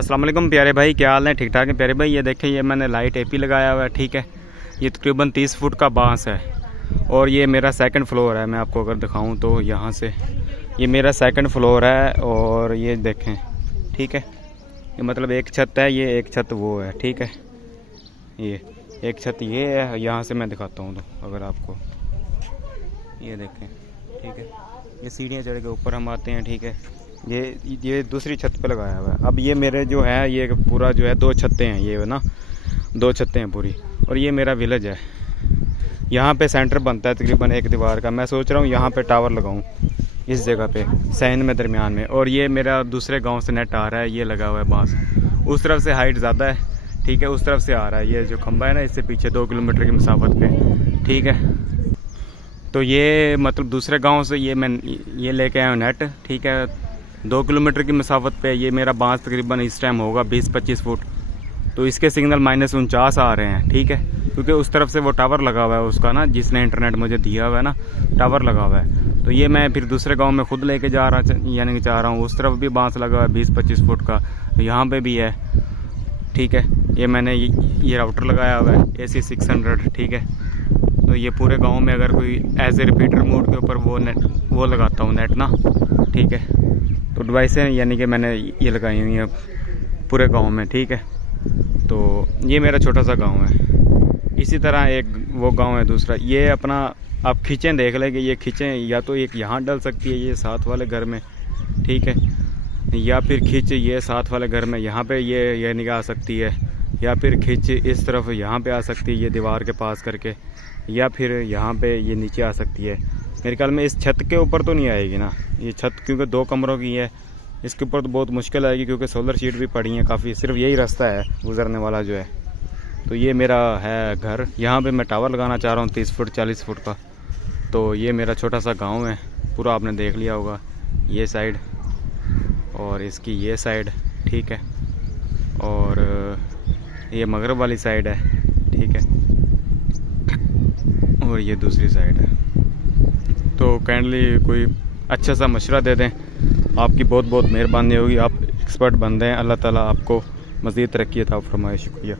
अस्सलाम वालेकुम प्यारे भाई, क्या हाल है? ठीक ठाक है प्यारे भाई। ये देखें, ये मैंने लाइट एपी लगाया हुआ है, ठीक है। ये तकरीबन 30 फुट का बांस है और ये मेरा सेकंड फ्लोर है। मैं आपको अगर दिखाऊं तो यहाँ से ये मेरा सेकंड फ्लोर है और ये देखें, ठीक है। ये मतलब एक छत है, ये एक छत वो है, ठीक है। ये एक छत ये है, यहाँ से मैं दिखाता हूँ तो अगर आपको ये देखें, ठीक है। ये सीढ़ियाँ चढ़ के ऊपर हम आते हैं, ठीक है। ये दूसरी छत पे लगाया हुआ है। अब ये मेरे जो है ये पूरा जो है 2 छतें हैं, ये ना 2 छतें हैं पूरी। और ये मेरा विलेज है, यहाँ पे सेंटर बनता है तकरीबन एक दीवार का। मैं सोच रहा हूँ यहाँ पे टावर लगाऊँ इस जगह पे सैन में दरमियान में। और ये मेरा दूसरे गांव से नेट आ रहा है, ये लगा हुआ है बांस। उस तरफ से हाइट ज़्यादा है, ठीक है, उस तरफ से आ रहा है। ये जो खंबा है ना, इससे पीछे 2 किलोमीटर की मसाफत पे, ठीक है। तो ये मतलब दूसरे गांव से ये लेके आया हूँ नेट, ठीक है। 2 किलोमीटर की मसाफत पे ये मेरा बांस तकरीबन इस टाइम होगा 20-25 फुट। तो इसके सिग्नल -49 आ रहे हैं, ठीक है। क्योंकि उस तरफ से वो टावर लगा हुआ है उसका ना, जिसने इंटरनेट मुझे दिया हुआ है ना, टावर लगा हुआ है। तो ये मैं फिर दूसरे गांव में खुद लेके जा रहा, यानी कि चाह रहा हूँ। उस तरफ भी बांस लगा हुआ है 20-25 फुट का, यहाँ पे भी है, ठीक है। ये मैंने ये राउटर लगाया हुआ है AC 600, ठीक है। तो ये पूरे गांव में अगर कोई एज ए रिपीटर मोड के ऊपर वो लगाता हूँ नेट ना, ठीक है। तो डिवाइसें यानी कि मैंने ये लगाई हुई हैं पूरे गांव में, ठीक है। तो ये मेरा छोटा सा गांव है। इसी तरह एक वो गांव है दूसरा, ये अपना आप खींचें देख लें कि ये खींचें या तो एक यहाँ डल सकती है ये साथ वाले घर में, ठीक है, या फिर खींच ये साथ वाले घर में यहाँ पे ये निगाह आ सकती है, या फिर खींच इस तरफ यहाँ पे आ सकती है ये दीवार के पास करके, या फिर यहाँ पे ये नीचे आ सकती है। मेरे ख्याल में इस छत के ऊपर तो नहीं आएगी ना ये छत, क्योंकि 2 कमरों की है। इसके ऊपर तो बहुत मुश्किल आएगी क्योंकि सोलर शीट भी पड़ी है काफ़ी, सिर्फ यही रास्ता है गुजरने वाला जो है। तो ये मेरा है घर, यहाँ पे मैं टावर लगाना चाह रहा हूँ 30 फुट 40 फुट का। तो ये मेरा छोटा सा गांव है, पूरा आपने देख लिया होगा, ये साइड और इसकी ये साइड, ठीक है। और ये मगरब वाली साइड है, ठीक है, और ये दूसरी साइड है। तो काइंडली कोई अच्छा सा मशवरा दे दें, आपकी बहुत बहुत मेहरबानी होगी। आप एक्सपर्ट बन दें। अल्लाह ताला आपको मज़ीद तरक्की अता फरमाए। शुक्रिया।